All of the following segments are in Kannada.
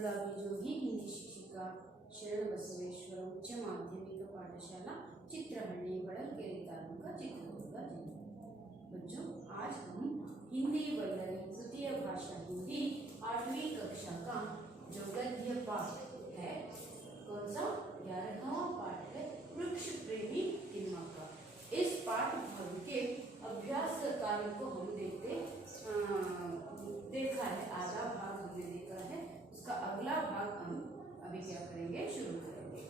गुलाबी जोगी हिंदी शिक्षिका शरण बसवेश्वर उच्च माध्यमिक पाठशाला चित्रहಳ್ಳಿ बड़लकेरे तालुका चित्रदुर्ग जिला। बच्चों, आज हम हिंदी वर्णन तृतीय भाषा हिंदी 8वीं कक्षा का जो गद्य पाठ है, कौन सा 11वां पाठ है, वृक्ष प्रेमी तिम्मक्का। इस पाठ भाग के अभ्यास कार्य को हम देखा है, आधा भाग हमने देखा है, उसका अगला भाग हम अभी क्या करेंगे, शुरू करेंगे।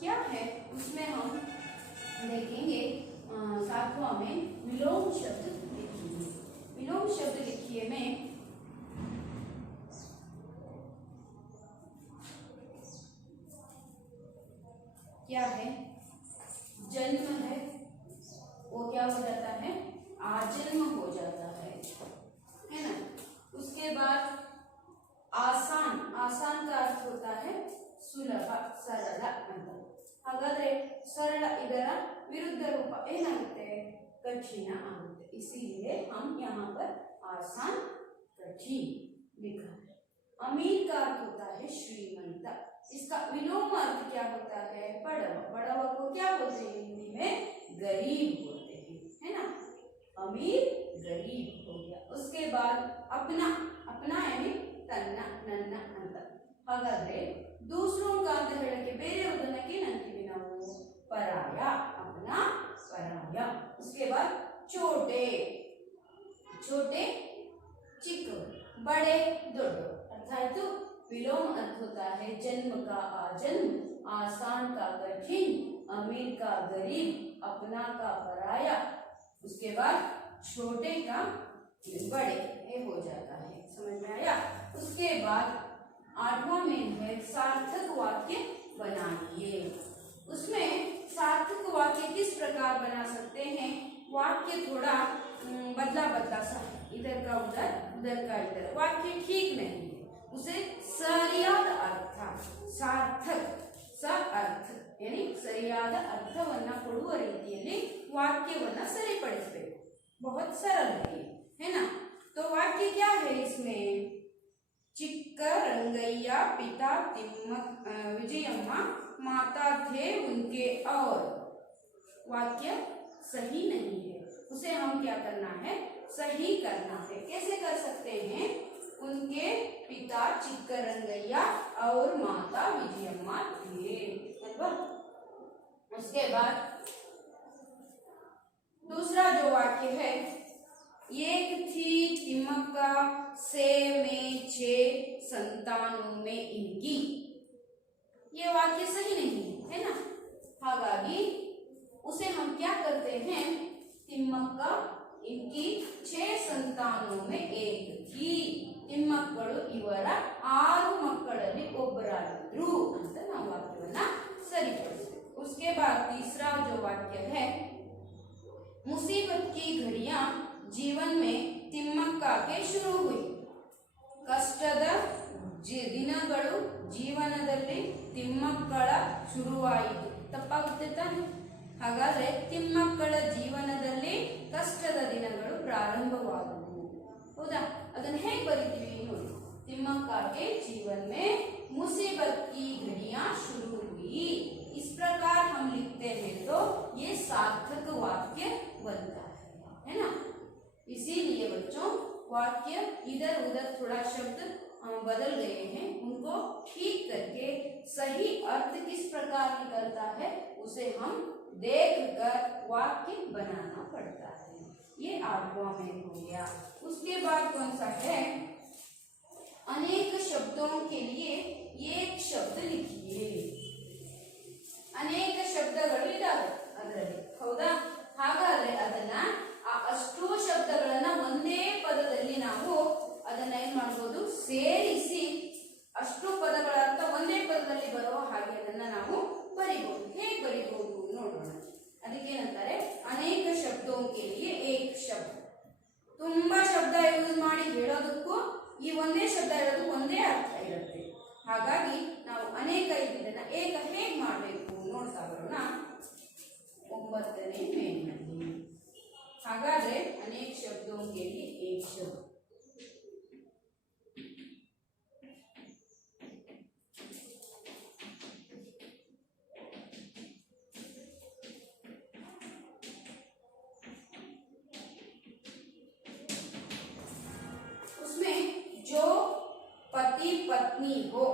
क्या है उसमें हम देखेंगे 7वां में विलोम शब्द लिखिए। विलोम शब्द लिखिए में क्या है, जन्म है वो क्या हो जाता है, आजन्म हो जाता है ना। उसके बाद आसान, आसान का अर्थ होता है ಸುಲಭ, ಸರಳ ಅಂತ। ಹಾಗಾದ್ರೆ ಸರಳ ಇದರ ವಿರುದ್ಧ ರೂಪ ಏನಾಗುತ್ತೆ, कठिन आಗುತ್ತೆ। इसीलिए हम यहाँ पर आसान कठिन लिखा है। अमीर का अर्थ होता है श्रीमंत, इसका विलोम अर्थ क्या होता है, बड़वा। बड़वा को क्या बोलते हैं हिंदी में, गरीब बोलते हैं, है ना। अमीर गरीब हो गया। उसके बाद अपना, अपना यानी ತನ್ನ ನನ್ನ ಅಂತ। ಹಾಗಾದ್ರೆ दूसरों का ಅಂತ ಹೇಳಕ್ಕೆ ಬೇರೆಯವರನ್ನಕ್ಕೆ ಏನಂತೀವಿ ನಾವು, ಪರಾಯ, अपना पराया। उसके बाद छोटे, छोटे चिक्कव, बड़े दೊಡ್ಡ। अर्थ आयतु। विलोम अर्थ होता है जन्म का आजन्म, आसान का कठिन, अमीर का गरीब, अपना का पराया। उसके बाद छोटे का बड़े, ये हो जाता है। समझ में आया। उसके बाद 8वां में है सार्थक वाक्य बनाइए। उसमें सार्थक वाक्य किस प्रकार बना सकते हैं, वाक्य थोड़ा बदला बदला सा, इधर का उधर, उधर का इधर, वाक्य ठीक नहीं है, उसे ಸರಿಯಾದ ಅರ್ಥ, ಸಾರ್ಥಕ ಸ ಅರ್ಥ यानी ಸರಿಯಾದ ಅರ್ಥವನ್ನ ಕೊಡುವ ರೀತಿಯಲ್ಲಿ ವಾಕ್ಯವನ್ನ ಸರಿಪಡಿಸಬೇಕು। बहुत सरल है, है ना। तो वाक्य क्या है इसमें, चिक्करंगैया पिता विजयम्मा माता थे उनके, और वाक्य सही नहीं है, उसे हम क्या करना है, सही करना है। कैसे कर सकते हैं, उनके पिता चिक्करंगैया और माता विजयम्मा थे। उसके बाद दूसरा जो वाक्य है, एक थी तिम्मक्का से में 6 संतानों में इनकी, ये वाक्य सही नहीं है ना। हालांकि उसे हम क्या करते हैं, तिम्मक्का इनकी 6 संतानों में एक थी, ತಿಮ್ಮಕ್ಕಳು ಇವರ 6 ಮಕ್ಕಳಲ್ಲಿ ಒಬ್ಬರಾಗಿದ್ರು ಅಂತ ನಾವು ವಾಕ್ಯವನ್ನ ಸರಿಪಡಿಸಬೇಕು। उसके बाद तीसरा जो वाक्य है, मुसीबत की घड़ियां जीवन में तिम्मक्का के शुरू हुई, ಕಷ್ಟದ ದಿನಗಳು ಜೀವನದಲ್ಲಿ ತಿಮ್ಮಕ್ಕಳ ಶುರುವಾಯಿತು। ತಪ್ಪಾಗುತ್ತೆ ತಾನೆ। ಹಾಗಾದ್ರೆ ತಿಮ್ಮಕ್ಕಳ ಜೀವನದಲ್ಲಿ ಕಷ್ಟದ ದಿನಗಳು ಪ್ರಾರಂಭವಾದವು, ಹೌದಾ। ಅದನ್ನ ಹೇಗೆ ಬರೀತೀವಿ ನೋಡಿ, तिम्मक्का के जीवन में मुसीबत की घड़ियां शुरू हुई, इस प्रकार हम लिखते हैं तो ये सार्थक वाक्य बनता है ना। इसीलिए बच्चों वाक्य इधर उधर थोड़ा शब्द बदल गए हैं, उनको ठीक करके सही अर्थ किस प्रकार निकलता है उसे हम देखकर वाक्य बनाना पड़ता है। ये 8वां में हो गया। उसके बाद कौन सा है, अनेक शब्दों के लिए एक शब्द लिखिए। अनेक ಶಬ್ದಗಳು ಇದಾವೆ ಅದರಲ್ಲಿ, ಹೌದಾ। ಹಾಗಾದ್ರೆ ಅದನ್ನ ಅಷ್ಟು ಶಬ್ದಗಳನ್ನ ಒಂದೇ ಪದದಲ್ಲಿ ನಾವು ಅದನ್ನ ಏನ್ ಮಾಡಬಹುದು, ಸೇರಿಸಿ ಅಷ್ಟು ಪದಗಳ ಅರ್ಥ ಒಂದೇ ಪದದಲ್ಲಿ ಬರುವ ಹಾಗೆ ಅದನ್ನ ನಾವು ಬರಿಬಹುದು। ಹೇಗೆ ಬರಿಬಹುದು ನೋಡೋಣ। ಅದಕ್ಕೇನಂತಾರೆ, ಅನೇಕ ಶಬ್ದೋं के लिए एक शब्द। ತುಂಬಾ ಶಬ್ದ ಯೂಸ್ ಮಾಡಿ ಹೇಳೋದಕ್ಕೂ ಈ ಒಂದೇ ಶಬ್ದ ಹೇಳೋದು ಒಂದೇ ಅರ್ಥ ಇರುತ್ತೆ। ಹಾಗಾಗಿ ನಾವು ಅನೇಕ ಇದನ್ನ ಏಕ ಹೇಗೆ ಮಾಡಬೇಕು ನೋಡ್ತಾ ಬರೋಣ 9ನೇ ಮೇಲಿನಲ್ಲಿ। ಹಾಗಾದ್ರೆ ಅನೇಕ ಶಬ್ದों के लिए एक शब्द, ಪತ್ನಿ ಹೋ.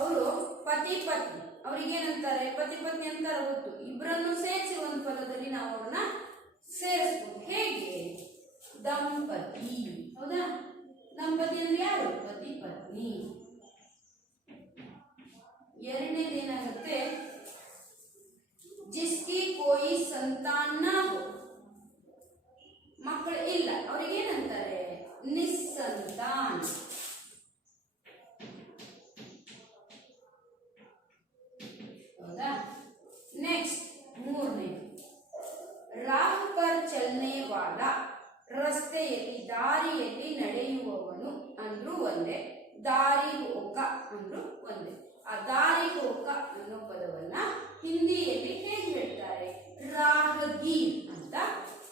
ಅವರು ಪತಿ ಪತ್ನಿ, ಅವ್ರಿಗೇನಂತಾರೆ ಪತಿ ಪತ್ನಿ ಅಂತಾರೆ ಗೊತ್ತು. ಇಬ್ಬರನ್ನು ಸೇರಿಸಿ ಒಂದು ಪದದಲ್ಲಿ ನಾವು ಅವ್ರನ್ನ ಸೇರಿಸ್ಬೋದು. ಹೇಗೆ? ದಂಪತಿ. ಹೌದಾ? ದಂಪತಿ ಅಂದ್ರೆ ಯಾರು? ಪತಿ ಪತ್ನಿ. ಎರಡನೇದೇನಾಗುತ್ತೆ? ಜಿಸ್ಕಿ ಕೋಯಿ ಸಂತಾನ ಹೋ, ಮಕ್ಕಳು ಇಲ್ಲ, ಅವ್ರಿಗೇನಂತಾರೆ? ನಿಸ್ಸಂತಾನ್. ಹೌದಾ? ನೆಕ್ಸ್ಟ್ ಮೂರನೇ, ರಾಹ್ ಪರ್ ಚಲ್ನೆ ವಾಲ, ರಸ್ತೆಯಲ್ಲಿ ದಾರಿಯಲ್ಲಿ ನಡೆಯುವವನು ಅಂದ್ರೂ ಒಂದೇ, ದಾರಿ ಹೋಕ ಅಂದ್ರೂ ಒಂದೇ. ಆ ದಾರಿ ಹೋಕ ಅನ್ನೋ ಪದವನ್ನ ಹಿಂದಿಯಲ್ಲಿ ಹೇಗೆ ಹೇಳ್ತಾರೆ? ರಾಹಗೀರ್ ಅಂತ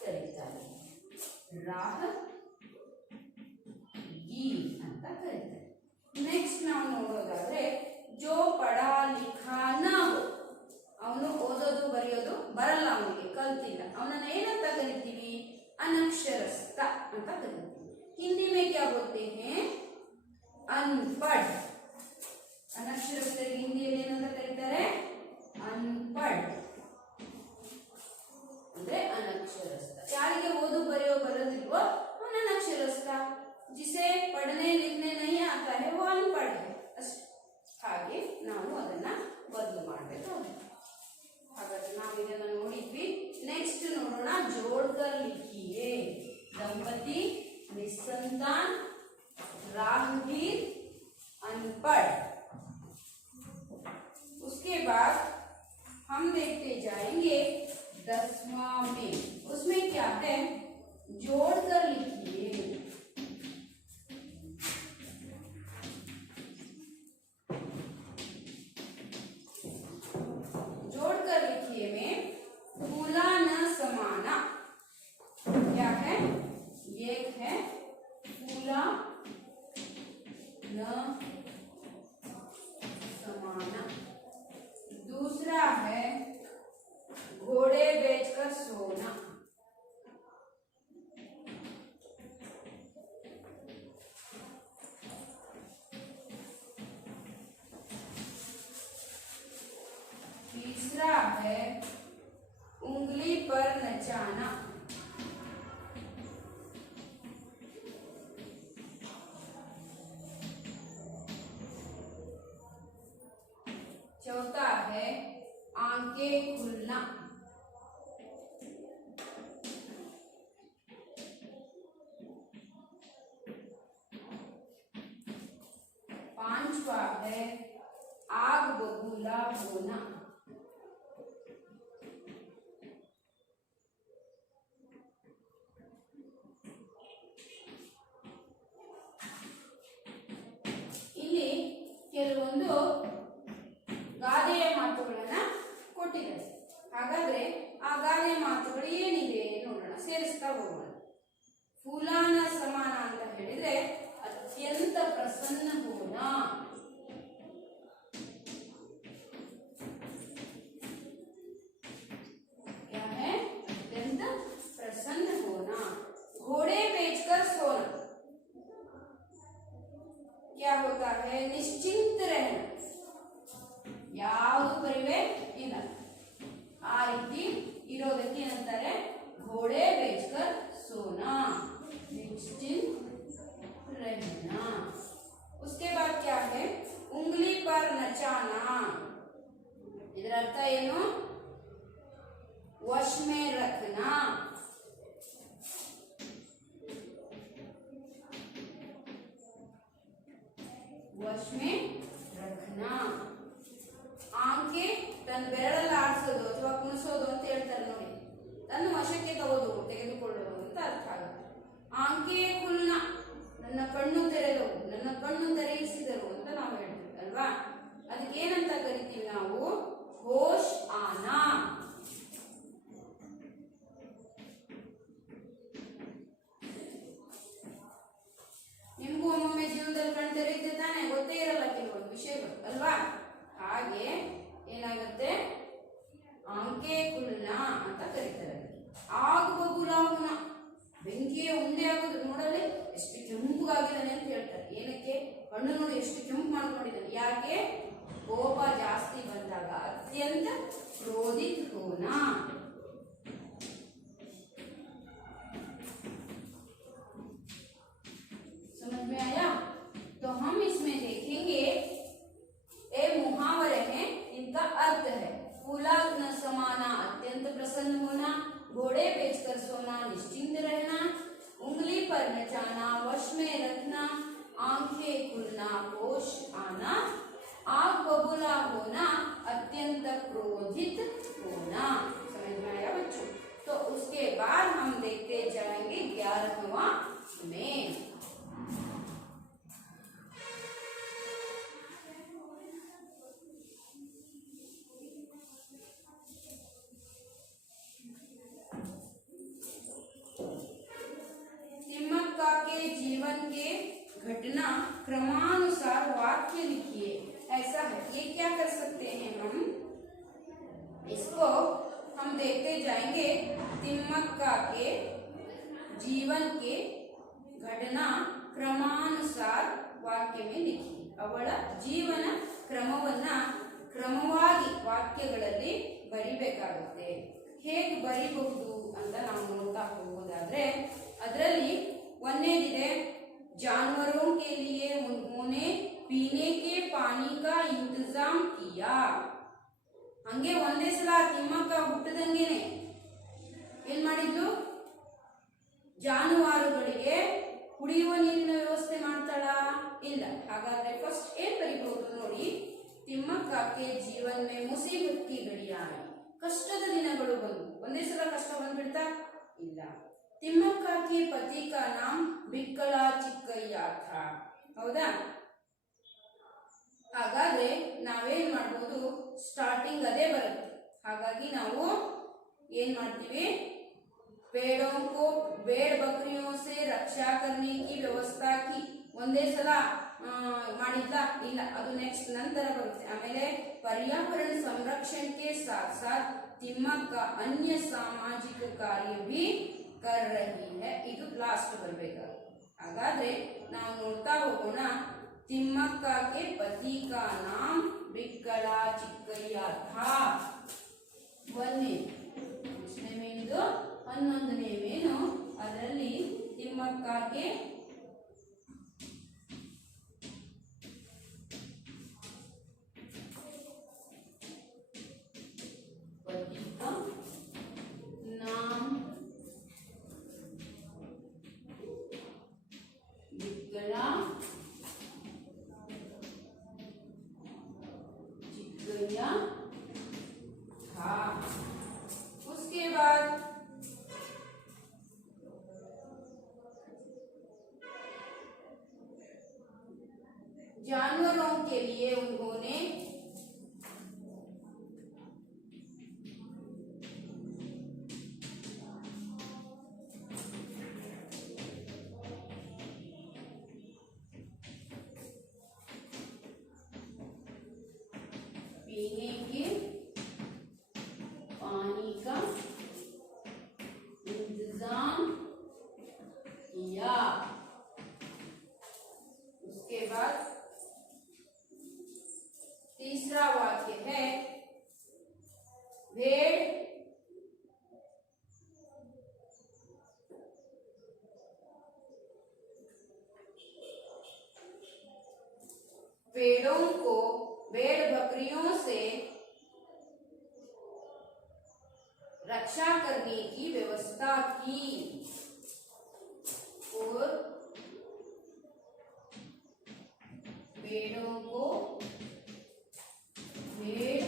ಕರೀತಾರೆ. ರಾಹಗೀರ್ ಅಂತ ಕರೀತಾರೆ. ನೆಕ್ಸ್ಟ್ ನಾವು ನೋಡೋದಾದ್ರೆ ಜೋ ಪಡಾ ಲಿಖಾ ನ ಹೋ, ಅವನು ಓದೋದು ಬರೆಯೋದು ಬರಲ್ಲ, ಅವನಿಗೆ ಕಲ್ತಿಲ್ಲ, ಅವನನ್ನ ಏನಂತ ಕರಿತೀವಿ? अनक्षरस्थ ಅಂತ ಕರೀತೀವಿ. हिंदी में क्या बोलते हैं? अनपढ़. ಅನಕ್ಷರಸ್ಥರಿಗೆ ಹಿಂದಿಯಲ್ಲಿ ಏನಂತ ಕರೀತಾರೆ? ಅನ್ಪढ़ ಅಂದ್ರೆ ಅನಕ್ಷರಸ್ಥ. ಯಾರಿಗೆ ಓದು ಬರೆಯೋ ಬರೋದಿಲ್ವೋ ಅವನ ಅನಕ್ಷರಸ್ಥ. जिसे पढ़ने लिखने नहीं आता है वो अनपढ़ है. ಅಷ್ಟೇ. ಹಾಗೆ ನಾವು ಅದನ್ನ ಬದಲು ಮಾಡಬೇಕು. ಹಾಗಾದ್ರೆ ನಾವು ಇದನ್ನ ನೋಡಿದ್ವಿ. ನೆಕ್ಸ್ಟ್ ನೋಡೋಣ, जोड़कर लिखिए. दंपति, निस्संतान, राहगीर, अनपढ़. उसके बाद हम देखते जाएंगे 10वां में. उसमें क्या है? जोड़कर लिखिए. जोड़कर लिखिए में फूला न समाना क्या है? एक है फूला न समाना, दूसरा है घोड़े बेचकर सोना, तीसरा है उंगली पर नचाना, चौथा है आंखें खुलना, पांचवा है आग बबूला होना, ಇಲ್ಲಿ ಕೆಲವೊಂದು ಗಾದೆಯ ಮಾತುಗಳನ್ನ ಕೊಟ್ಟಿದ್ದಾರೆ. ಹಾಗಾದ್ರೆ ಆ ಗಾದೆಯ ಮಾತುಗಳು ಏನಿದೆ ನೋಡೋಣ, ಸೇರಿಸ್ತಾ ಹೋಗೋಣ. ಫೂಲಾನ ಸಮಾನ ಅಂತ ಹೇಳಿದ್ರೆ ಅತ್ಯಂತ ಪ್ರಸನ್ನ ಹೋನ, क्या है? अत्यंत प्रसन्न होना. घोड़े बेचकर सोना क्या होता है? निश्चिंत रहना, ಯಾವುದು ಪರಿವೆ ಇಲ್ಲ, ಆ ರೀತಿ ಇರೋದಕ್ಕೆ ಏನಂತಾರೆ? ಘೋಡೆ ಬೇಚ್ಕರ್ सोना, निश्चिंत रहना. उसके बाद क्या है? उंगली पर नचाना. ಇದರ ಅರ್ಥ ಏನು? वश में रखना. वश में रखना. ಆಂಕೆ ತನ್ನ ಬೆರಳಲ್ಲಿ ಆಡಿಸೋದು ಅಥವಾ ಕುಣಿಸೋದು ಅಂತ ಹೇಳ್ತಾರೆ ನೋಡಿ, ತನ್ನ ವಶಕ್ಕೆ ತೆಗೆದುಕೊಳ್ಳೋದು ಅಂತ ಅರ್ಥ ಆಗುತ್ತೆ. ಆಂಕೆ ಖುಲ್ನ, ನನ್ನ ಕಣ್ಣು ತೆರೆದವು, ನನ್ನ ಕಣ್ಣು ತೆರೆಯಿಸಿದರು ಅಂತ ನಾವು ಹೇಳ್ತೀವಿ ಅಲ್ವಾ. ಅದಕ್ಕೆ ಏನಂತ ಕರಿತೀವಿ ನಾವು? ಹೋಶ್ ಆನಾ. ನಿಮಗೂ ಒಮ್ಮೊಮ್ಮೆ ಜೀವನದಲ್ಲಿ ಕಣ್ಣು ತೆರೆಯುತ್ತೆ ತಾನೆ, ಗೊತ್ತೇ ಇರಲ್ಲ ಕೆಲವೊಂದು ವಿಷಯಗಳು ಅಲ್ವಾ. ಹಾಗೆ ಏನಾಗುತ್ತೆ? ಆಂಕೆ ಕುಲ್ನ ಅಂತ ಕರೀತಾರೆ. ಆಗ ಬಬುಲಾಹುನ, ಬೆಂಕಿಯ ಉಂಡೆ ಆಗೋದು. ನೋಡಲಿ ಎಷ್ಟು ಕೆಂಪುಗಾಗಿದ್ದಾನೆ ಅಂತ ಹೇಳ್ತಾರೆ. ಏನಕ್ಕೆ? ಕಣ್ಣು ನೋಡಿ ಎಷ್ಟು ಕೆಂಪು ಮಾಡ್ಕೊಂಡಿದ್ದಾನೆ. ಯಾಕೆ? ಕೋಪ ಜಾಸ್ತಿ ಬಂದಾಗ अत्यंत क्रोधित होना. समझ में आया? तो हम इसमें देखेंगे ये मुहावरे हैं, इनका अर्थ है फूला न समाना अत्यंत प्रसन्न होना, घोड़े बेचकर सोना निश्चिंत रहना, उंगली पर नचाना वश में रखना, आंखें खुलना होश आना, आग बबूला होना अत्यंत क्रोधित होना. समझ में आया बच्चों? तो उसके बाद हम देखते जाएंगे 11वां में. तिम्मक्का के जीवन के घटना क्रमानुसार वाक्य लिखिए. ऐसा है, ये क्या कर सकते हैं हम, इसको हम देखते जाएंगे. तिम्मक्का के जीवन के घटना क्रमानुसार वाक्य में लिखी. ಅವಳ ಜೀವನ ಕ್ರಮವನ್ನ ಕ್ರಮವಾಗಿ ವಾಕ್ಯಗಳಲ್ಲಿ ಬರಿಬೇಕಾಗುತ್ತೆ. ಹೇಗೆ ಬರಿಬಹುದು ಅಂತ ನಾವು ನೋಡ್ತಾ ಹೋಗೋದಾದ್ರೆ ಅದರಲ್ಲಿ ಒಂದೇದಿದೆ जानवरों के लिए उन्होंने पीने के पानी का इंतजाम किया. ಹಂಗೆ ಒಂದೇ ಸಲ ತಿಮ್ಮಕ್ಕ ಹುಟ್ಟದಂಗೆನೆ ಏನ್ ಮಾಡಿದ್ಲು, ಜಾನುವಾರುಗಳಿಗೆ ಕುಡಿಯುವ ನೀರಿನ ವ್ಯವಸ್ಥೆ ಮಾಡ್ತಾಳ? ಇಲ್ಲ. ಹಾಗಾದ್ರೆ ಫಸ್ಟ್ ಏನ್ ಬರೀಬಹುದು ನೋಡಿ, ತಿಮ್ಮಕ್ಕಕ್ಕೆ ಜೀವನ ಮೇ ಮುಸೀಬತ್ ಕಿ ಘಡಿ ಆಯಿ, ಕಷ್ಟದ ದಿನಗಳು ಬಂದು ಒಂದೇ ಸಲ ಕಷ್ಟ ಬಂದ್ಬಿಡ್ತಾ? ಇಲ್ಲ. तिम्मक्का के पति का नाम बिक्कला चिಕ್ಕಯ್ಯ था. ಹೌದಾ? ಹಾಗಾದ್ರೆ ನಾವೇನ್ ಮಾಡಬಹುದು, ಸ್ಟಾರ್ಟಿಂಗ್ ಅದೇ ಬರುತ್ತೆ. ಹಾಗಾಗಿ ನಾವು ಏನ್ ಮಾಡ್ತೀವಿ, पेड़ों को भेड़ बकरियों से रक्षा करने की व्यवस्था की. ಒಂದೇ ಸಲ ಮಾಡಿದ್ಲ? ಇಲ್ಲ, ಅದು ನೆಕ್ಸ್ಟ್ ನಂತರ ಬರುತ್ತೆ. ಆಮೇಲೆ पर्यावरण संरक्षण के साथ साथ तिम्मक्का अन्य सामाजिक कार्य भी कर रही है. ಇದು ಲಾಸ್ಟ್ ಬರಬೇಕು. ಹಾಗಾದ್ರೆ ನಾವು ನೋಡ್ತಾ ಹೋಗೋಣ. ತಿಮ್ಮಕ್ಕ के पति का नाम बिक्कला चिಕ್ಕಯ್ಯ था. ಒಂದನೇ ಮೇನು 11ನೇ ಮೇನು ಅದರಲ್ಲಿ ತಿಮ್ಮಕ್ಕಗೆ पति का नाम बिक्कला चिಕ್ಕಯ್ಯ था. उसके बाद जानवरों के लिए उन्होंने पीने के पानी का इंतजाम किया. उसके बाद तीसरा वाक्य है भेड़ पेड़ों को भेड़ बकरियों से रक्षा करने की व्यवस्था की और पेड़ों को भेड़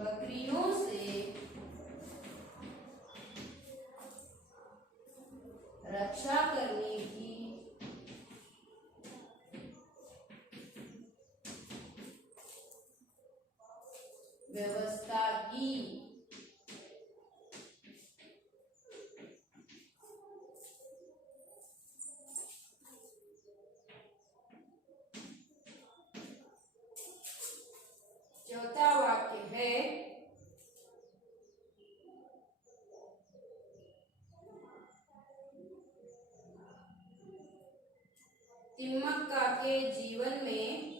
बकरियों से रक्षा करने की व्यवस्था की. चौथा वाक्य है तिम्मक्का के जीवन में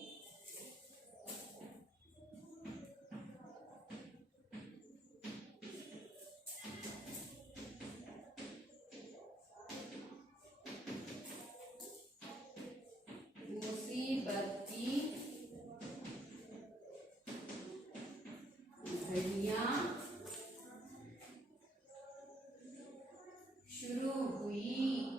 मुसीबत की घड़ियां शुरू हुई।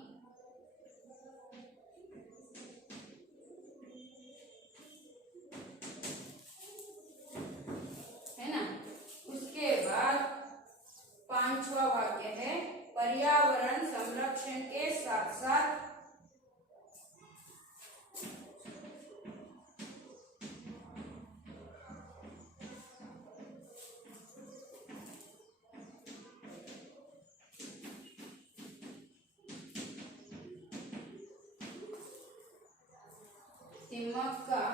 है ना। उसके बाद 5वां वाक्य है, पर्यावरण संरक्षण के साथ साथ तिम्मक्का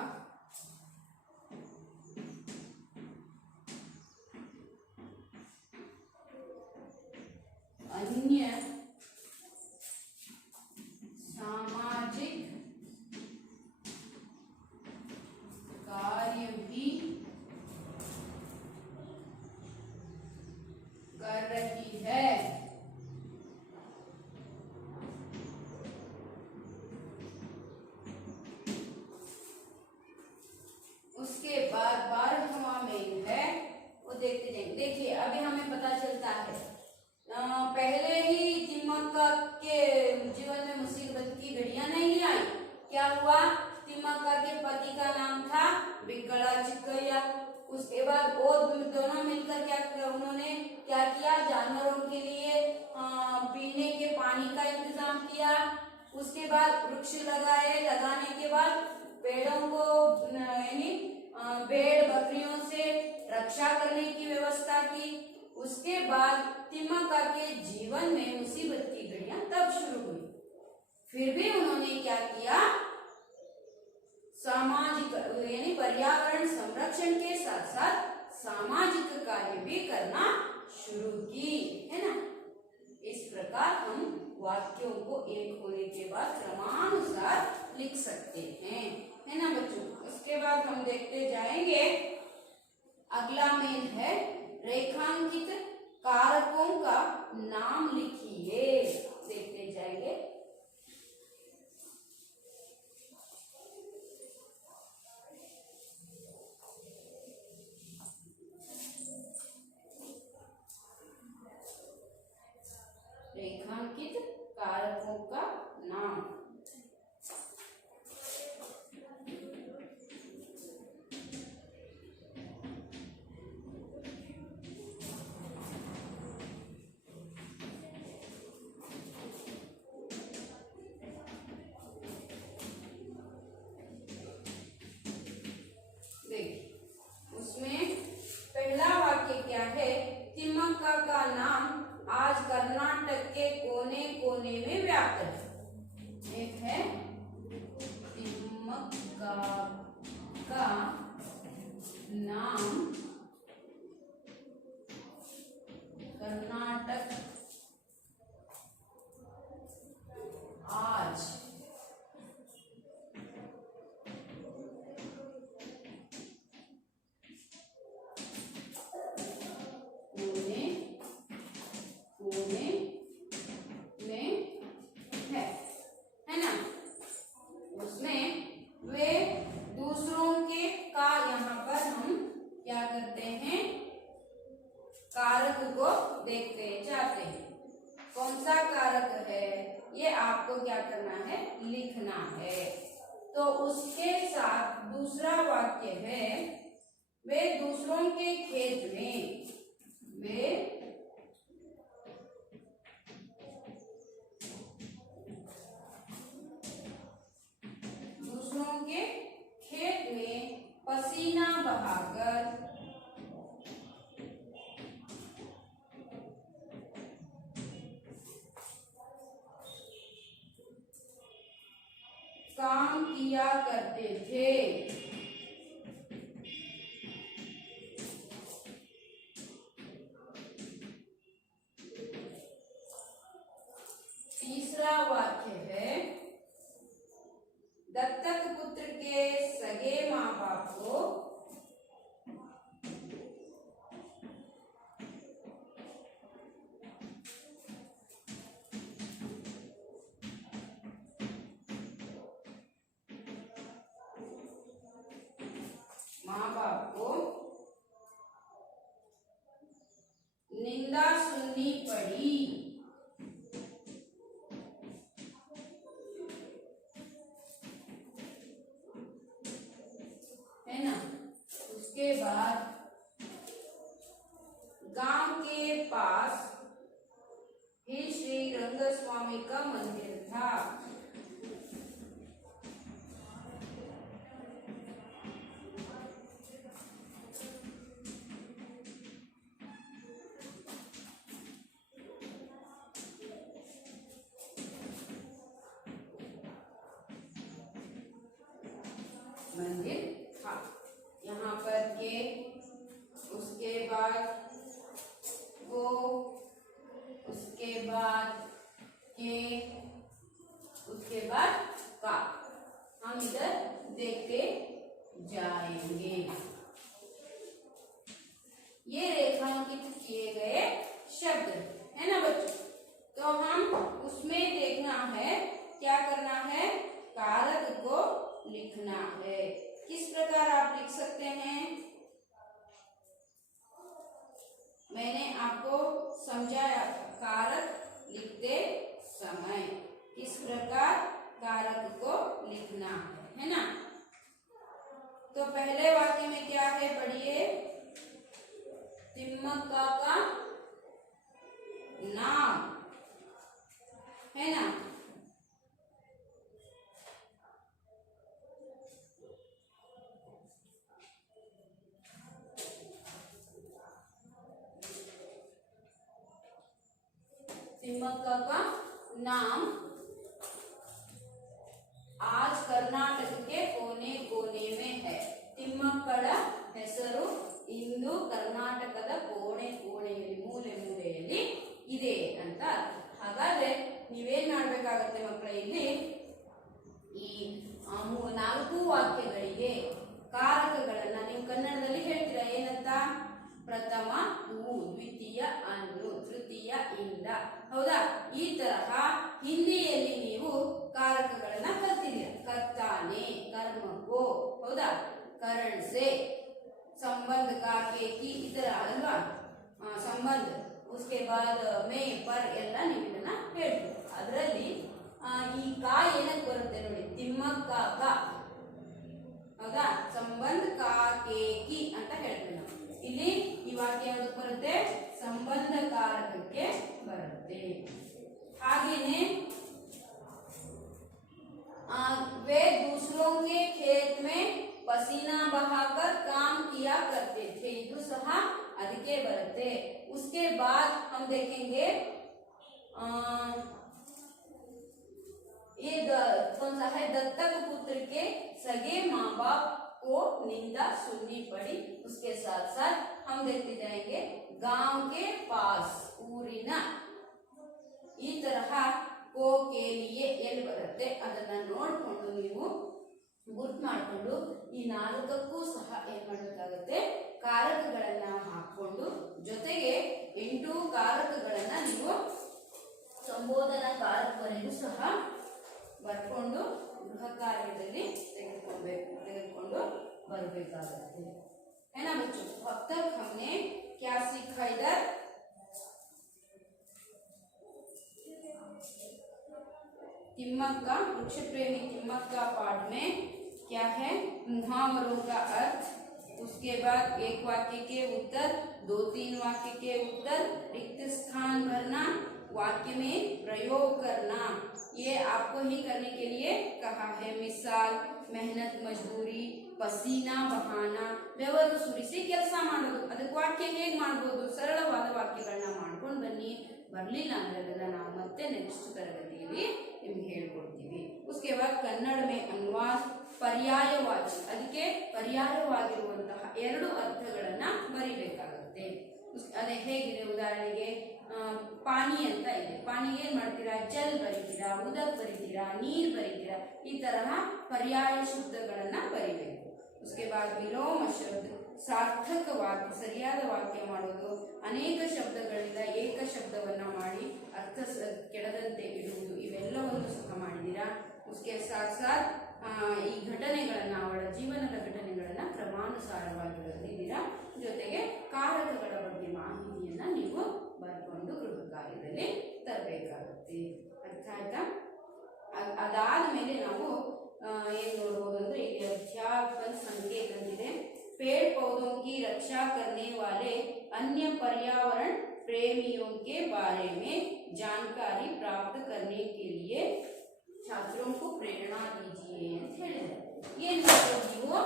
अन्य सामाजिक कार्य भी कर रही है। उसके बाद 12वां मेन है, वो देखते जाएंगे। देखिए अभी हमें पता चलता है पहले ही तिम्मक्का के जीवन में मुसीबत की घड़ियां नहीं आई। क्या हुआ, तिम्मक्का के पति का नाम था विकलाचिक्कय्या। उसके बाद वो दोनों मिलकर उन्होंने क्या किया, जानवरों के लिए पीने के पानी का इंतजाम किया। उसके बाद वृक्ष लगाए, लगाने के बाद पेड़ों को यानी भेड़ बकरियों से रक्षा करने की व्यवस्था की। उसके बाद तिम्मक्का के जीवन में मुसीबत की घड़ियां तब शुरू हुई। फिर भी उन्होंने क्या किया, सामाजिक यानी पर्यावरण संरक्षण के साथ साथ सामाजिक कार्य भी करना शुरू की। है ना। इस प्रकार हम वाक्यों को एक होने के बाद क्रमानुसार लिख सकते हैं। है ना बच्चों। उसके बाद हम देखते जाएंगे, अगला मेन है रेखांकित कारकों का नाम लिखिए। देखते जाएंगे। रेखांकित कारकों का नाम। उसमें पहला वाक्य क्या है, तिम्मक्का का नाम आज कर्नाटक के कोने कोने में व्याप्त है। एक है तिम्मक्का का नाम कर्नाटक आज कारक को देखते जाते हैं। कौन सा कारक है ये आपको क्या करना है, लिखना है। तो उसके साथ दूसरा वाक्य है, वे दूसरों के खेत में, वे दूसरों के खेत में पसीना बहाकर काम किया करते थे। तीसरा वाक्य है, निंदा सुननी पड़ी, है ना। उसके बाद गांव के पास ही श्री रंगस्वामी का मंदिर था। मंदिर था यहाँ पर के, उसके बाद वो, उसके बाद के, उसके बाद का। हम इधर देखते जाएंगे। ये रेखांकित किए गए शब्द है ना बच्चों, तो हम उसमें देखना है, क्या करना है, कारक को लिखना है। किस प्रकार आप लिख सकते हैं, मैंने आपको समझाया कारक लिखते समय किस प्रकार कारक को लिखना है ना। तो पहले वाक्य में क्या है, पढ़िए। तिम्मक्का का नाम, है ना। तिम्मक्का का नाम आज कर्नाटक के कोने कोने में है। ತಿಮ್ಮಕ್ಕಳ ಹೆಸರು ಇಂದು ಕರ್ನಾಟಕದ ಕೋಣೆ ಕೋಣೆಯಲ್ಲಿ, ಮೂಲೆ ಮೂಲೆಯಲ್ಲಿ ಇದೆ ಅಂತ. ಹಾಗಾದ್ರೆ ನೀವೇನ್ ಮಾಡ್ಬೇಕಾಗತ್ತೆ ಮಕ್ಕಳ, ಇಲ್ಲಿ ಈ 4 ವಾಕ್ಯಗಳಿಗೆ ಕಾರಕಗಳನ್ನ ನೀವು ಕನ್ನಡದಲ್ಲಿ ಹೇಳ್ತೀರಾ ಏನಂತ, ಪ್ರಥಮ ಹೂ, ದ್ವಿತೀಯ ಅಂದು, ತೃತೀಯ ಇಂದ, ಹೌದಾ. ಈ ತರಹ ಹಿಂದಿಯಲ್ಲಿ ನೀವು ಕಾರಕಗಳನ್ನ ಕಲ್ತಿದ್ದೀರ. ಕರ್ತಾನೆ, ಕರ್ಮಕೋ, ಹೌದಾ, ಕರಣ್ ಸೆ, ಸಂಬಂಧ ಕಾಕೆ ಕಿ, ಈ ತರ ಅಲ್ವಾ, ಸಂಬಂಧ. ಉಸ್ಕೆ ಬಾದ್ ಮೇ ಪರ್ ಎಲ್ಲ ನೀವು ಇದನ್ನ ಹೇಳ್ತೀರ. ಅದರಲ್ಲಿ ಈ ಕಾ ಏನಕ್ಕೆ ಬರುತ್ತೆ ನೋಡಿ, ತಿಮ್ಮಕ್ಕ ಕ, ಹೌದಾ, ಸಂಬಂಧ ಕಾಕೇಕಿ ಅಂತ ಹೇಳ್ತೀವಿ ನಾವು. ಇಲ್ಲಿ ಈ ವಾಕ್ಯ ಯಾವ್ದಕ್ಕೆ ಬರುತ್ತೆ, ಸಂಬಂಧಕಾರಕಕ್ಕೆ ಬರುತ್ತೆ. ಹಾಗೇನೆ वे दूसरों के खेत में पसीना बहाकर काम किया करते थे, ಇದು ಸಹ ಅದಕ್ಕೆ ಬರುತ್ತೆ. उसके बाद हम देखेंगे ये कौन सा है, दत्तक पुत्र के सगे माँ बाप को निंदा सुननी पड़ी. उसके साथ साथ हम देखते जाएंगे गांव के पास, ಊರಿನ, ಈ ತರಹ ಕೋ ಕೆ ಲಿಯೆ ಎಲ್ಲಿ ಬರುತ್ತೆ ಅದನ್ನ ನೋಡ್ಕೊಂಡು ನೀವು ಗುರ್ತು ಮಾಡಿಕೊಂಡು ಈ 4ಕ್ಕೂ ಸಹ ಏನ್ ಮಾಡಬೇಕಾಗುತ್ತೆ, ಕಾರಕಗಳನ್ನ ಹಾಕೊಂಡು, ಜೊತೆಗೆ 8 ಕಾರಕಗಳನ್ನ ನೀವು ಸಂಬೋಧನಾ ಕಾರಕವರೆಗೂ ಸಹ ಬರ್ಕೊಂಡು ಗೃಹ ಕಾರ್ಯದಲ್ಲಿ ತೆಗೆದುಕೊಂಡು बरಬೇಕಾಗುತ್ತೆ, है ना बच्चों। अब तक हमने क्या सीखा इधर, तिम्मक्का, वृक्ष प्रेमी तिम्मक्का पाठ में क्या है, मुहावरों का अर्थ, उसके बाद एक वाक्य के उत्तर, 2-3 वाक्य के उत्तर, रिक्त स्थान भरना, वाक्य में प्रयोग करना, ये आपको ही करने के लिए कहा है. मिसाल, मेहनत मजदूरी, पसीना बहाना, ಬೆವರು ಸುರಿಸಿ ಕೆಲಸ ಮಾಡೋದು, ಅದಕ್ಕೆ ವಾಕ್ಯ ಹೇಗೆ ಮಾಡಬಹುದು, ಸರಳವಾದ ವಾಕ್ಯಗಳನ್ನ ಮಾಡ್ಕೊಂಡು ಬನ್ನಿ. ಬರಲಿಲ್ಲ ಅಂದ್ರೆ ಅದನ್ನ ನಾವು ಮತ್ತೆ ನೆಕ್ಸ್ಟ್ ತರಗತಿಯಲ್ಲಿ ನಿಮ್ಗೆ ಹೇಳ್ಕೊಡ್ತೀವಿ. उसके बाद कन्नड़ में अनुवाद, ಪರ್ಯಾಯವಾಚಿ, ಅದಕ್ಕೆ ಪರ್ಯಾಯವಾಗಿರುವಂತಹ 2 ಅರ್ಥಗಳನ್ನ ಬರಿಬೇಕಾಗುತ್ತೆ. ಅದೇ ಹೇಗಿದೆ, ಉದಾಹರಣೆಗೆ ಪಾನಿ ಅಂತ ಇದೆ, ಪಾನಿಗೆ ಏನ್ ಮಾಡ್ತೀರಾ, ಜಲ್ ಬರಿತೀರಾ, ಉದಕ್ ಬರಿತೀರಾ, ನೀರ್ ಬರಿತೀರಾ, ಈ ತರಹ ಪರ್ಯಾಯ ಶಬ್ದಗಳನ್ನ ಬರಿಬೇಕು. उसके बाद ವಿಲೋಮ ಶಬ್ದ, ಸಾರ್ಥಕ ವಾಕ್ಯ, ಸರಿಯಾದ ವಾಕ್ಯ ಮಾಡೋದು, ಅನೇಕ ಶಬ್ದಗಳಿಂದ ಏಕ ಶಬ್ದವನ್ನ ಮಾಡಿ ಅರ್ಥ ಕೆಡದಂತೆ ಇಡುವುದು, ಇವೆಲ್ಲವನ್ನು ಸಹ ಮಾಡಿದ್ದೀರಾ. उसके साथ साथ ಈ ಘಟನೆಗಳನ್ನ, ಅವಳ ಜೀವನದ ಘಟನೆಗಳನ್ನ ಕ್ರಮಾನುಸಾರವಾಗಿ ಬರೆದಿದ್ದೀರಾ. ಜೊತೆಗೆ ಕಾರಕಗಳ ಬಗ್ಗೆ ಮಾಹಿತಿಯನ್ನ ನೀವು ನಾವು ಏನ್ ನೋಡ್ಬೋದು ಅಂದ್ರೆ ಇಲ್ಲಿ अध्यापन संकेत अंतिದೆ पेड़ पौधों की रक्षा करने वाले अन्य पर्यावरण प्रेमियों के बारे में जानकारी प्राप्त करने के लिए छात्रों को प्रेरणा दीजिए ಅಂತ ಹೇಳಿದ್ದಾರೆ. ಏನ್ ಮಾಡ್ಬೋದು ನೀವು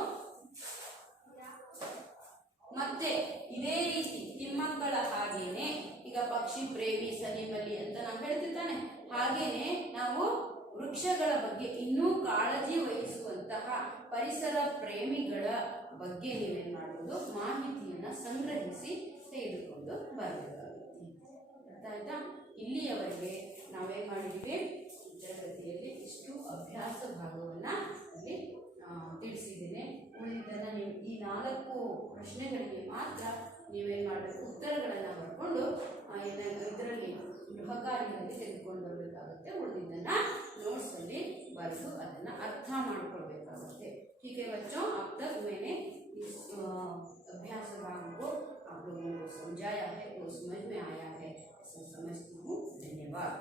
ಮತ್ತೆ ಇದೇ ರೀತಿ ತಿಮ್ಮಕ್ಕಳ ಹಾಗೇನೆ ಈಗ ಪಕ್ಷಿ ಪ್ರೇಮಿ ಸಲೀಂ ಅಲಿ ಅಂತ ನಾವು ಹೇಳ್ತಿದ್ದಾನೆ, ಹಾಗೇನೆ ನಾವು ವೃಕ್ಷಗಳ ಬಗ್ಗೆ ಇನ್ನೂ ಕಾಳಜಿ ವಹಿಸುವಂತಹ ಪರಿಸರ ಪ್ರೇಮಿಗಳ ಬಗ್ಗೆ ನೀವೇನ್ ಮಾಡಬಹುದು, ಮಾಹಿತಿಯನ್ನ ಸಂಗ್ರಹಿಸಿ ತೆಗೆದುಕೊಂಡು ಬರಬೇಕಾಗುತ್ತೆ. ಅರ್ಥ ಆಯ್ತಾ? ಇಲ್ಲಿಯವರೆಗೆ ನಾವೇನ್ ಮಾಡಿದ್ವಿ, ತರಗತಿಯಲ್ಲಿ ಇಷ್ಟು ಅಭ್ಯಾಸ ಭಾಗವನ್ನ ಇಲ್ಲಿ ತಿಳಿಸಿದ್ದೇನೆ. ಉಳಿದನ್ನ ನೀವು ಈ 4 ಪ್ರಶ್ನೆಗಳಿಗೆ ಮಾತ್ರ ನೀವೇನ್ ಮಾಡಬೇಕು, ಉತ್ತರಗಳನ್ನ ಬರ್ಕೊಂಡು ಇದರಲ್ಲಿ ಗೃಹ ಕಾರ್ಯದಲ್ಲಿ ತೆಗೆದುಕೊಂಡು ಬರಬೇಕಾಗುತ್ತೆ. ಉಳಿದಿದ್ದನ್ನ नोट्स ಅಲ್ಲಿ बरसो ಅದನ್ನ ಅರ್ಥ ಮಾಡ್ಕೊಳ್ಬೇಕಾಗುತ್ತೆ. ठीक है बच्चों, अब तक मैंने इस अभ्यास भाग को आप लोगों को समझाया है, वो समझ में आया है, समझती हूँ। धन्यवाद।